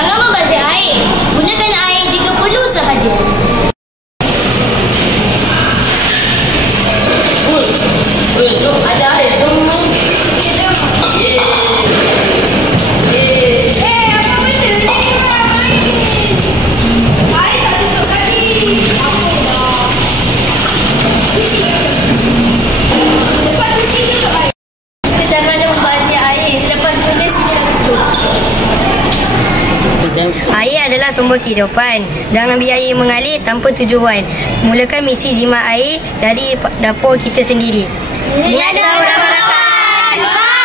Jangan membazir air. Gunakan air jika perlu sahaja. Ada air. Air adalah sumber kehidupan. Jangan biar air mengalir tanpa tujuan. Mulakan misi jimat air dari dapur kita sendiri. Niat dan berharapan.